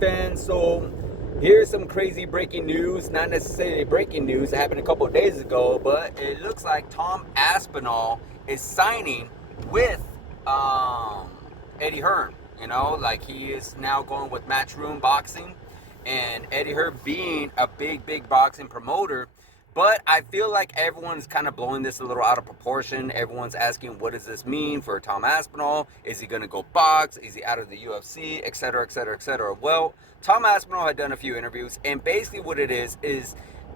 fans. So here's some crazy breaking news. Not necessarily breaking news. It happened a couple of days ago, but it looks like Tom Aspinall is signing with Eddie Hearn. You know, like he is now going with Matchroom Boxing, and Eddie Hearn being a big boxing promoter. But I feel like everyone's kind of blowing this a little out of proportion. Everyone's asking, what does this mean for Tom Aspinall? Is he going to go box? Is he out of the UFC? Et cetera, et cetera, et cetera. Well, Tom Aspinall had done a few interviews, and basically what it is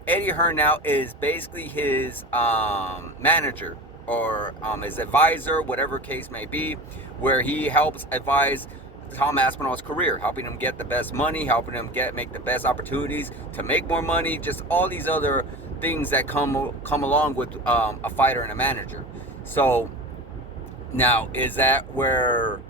Eddie Hearn now is basically his manager or his advisor, whatever case may be, where he helps advise Tom Aspinall's career, helping him get the best money, helping him make the best opportunities to make more money, just all these other things that come along with a fighter and a manager. So now, is that where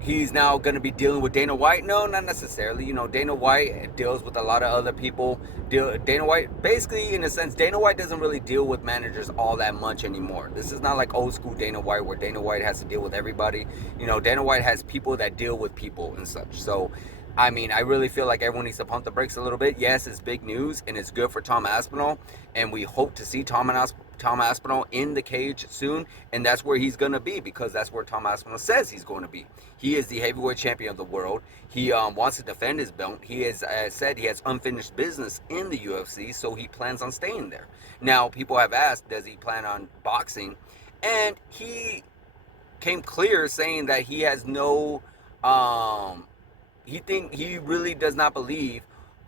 he's now going to be dealing with Dana White? No, not necessarily. You know, Dana White deals with a lot of other people. Dana White, basically, in a sense, Dana White doesn't really deal with managers all that much anymore. This is not like old school Dana White where Dana White has to deal with everybody. You know, Dana White has people that deal with people and such. So, I mean, I really feel like everyone needs to pump the brakes a little bit. Yes, it's big news and it's good for Tom Aspinall, and we hope to see Tom Aspinall in the cage soon, and that's where he's going to be, because that's where Tom Aspinall says he's going to be. He is the heavyweight champion of the world. He wants to defend his belt. He has said he has unfinished business in the UFC, so he plans on staying there. Now, people have asked, does he plan on boxing? And he came clear saying that he has no he really does not believe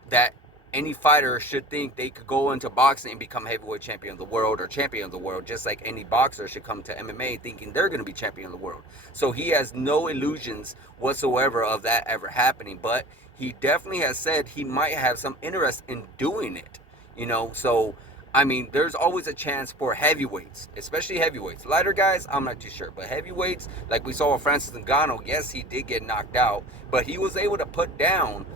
that any fighter should think they could go into boxing and become heavyweight champion of the world or champion of the world, just like any boxer should come to MMA thinking they're going to be champion of the world. So he has no illusions whatsoever of that ever happening, but he definitely has said he might have some interest in doing it, you know. So I mean, there's always a chance for heavyweights, especially heavyweights. Lighter guys, I'm not too sure. But heavyweights, like we saw with Francis Ngannou, yes, he did get knocked out, but he was able to put down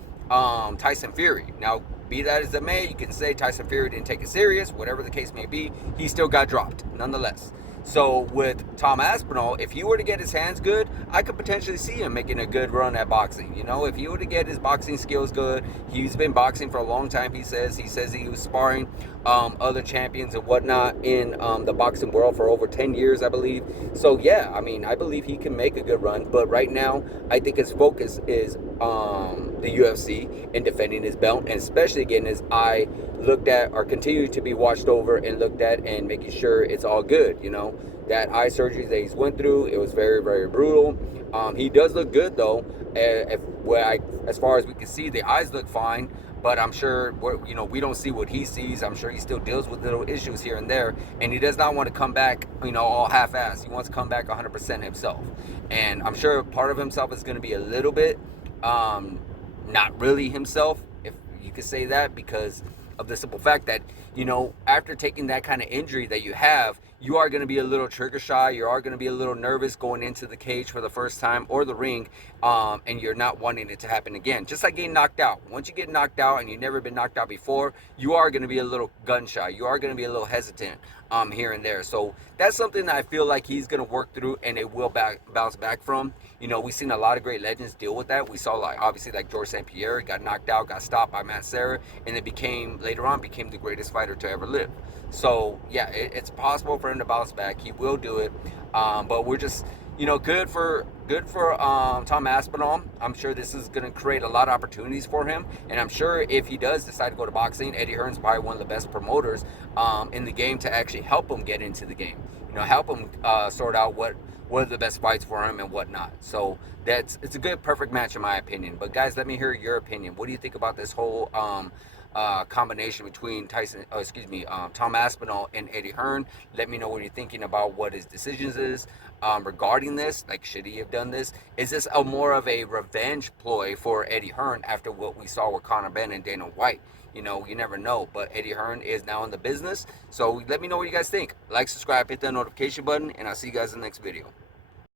Tyson Fury. Now, be that as it may, you can say Tyson Fury didn't take it serious, whatever the case may be, he still got dropped, nonetheless. So with Tom Aspinall, if he were to get his hands good, I could potentially see him making a good run at boxing. You know, if he were to get his boxing skills good, he's been boxing for a long time. He says he was sparring other champions and whatnot in the boxing world for over 10 years, I believe. So yeah, I mean, I believe he can make a good run. But right now, I think his focus is the UFC and defending his belt, and especially getting his eye looked at, or continue to be watched over and looked at, and making sure it's all good. You know, that eye surgery that he's went through, it was very brutal. He does look good though. As far as we can see, the eyes look fine, but I'm sure we don't see what he sees. I'm sure he still deals with little issues here and there, and he does not want to come back, all half-assed. He wants to come back 100% himself, and I'm sure part of himself is going to be a little bit not really himself, if you could say that, because of the simple fact that, after taking that kind of injury that you have, you are going to be a little trigger shy. You are going to be a little nervous going into the cage for the first time, or the ring, and you're not wanting it to happen again. Just like getting knocked out. Once you get knocked out and you've never been knocked out before, you are going to be a little gun shy. You are going to be a little hesitant here and there. So that's something that I feel like he's going to work through, and it will bounce back from. We've seen a lot of great legends deal with that. We saw, obviously, George St. Pierre got knocked out, got stopped by Matt Serra, and later on became the greatest fighter to ever live. So yeah, it's possible for him to bounce back. He will do it. But we're just, good for Tom Aspinall. I'm sure this is going to create a lot of opportunities for him, and I'm sure if he does decide to go to boxing, Eddie Hearn's probably one of the best promoters in the game to actually help him get into the game. Help him sort out what are the best fights for him and whatnot. So it's a good, perfect match in my opinion. But guys, let me hear your opinion. What do you think about this whole combination between Tom Aspinall and Eddie Hearn? Let me know what you're thinking about what his decisions is regarding this. Should he have done this? Is this more of a revenge ploy for Eddie Hearn after what we saw with Conor Benn and Dana White? You never know. But Eddie Hearn is now in the business. So let me know what you guys think. Like, subscribe, hit that notification button, and I'll see you guys in the next video.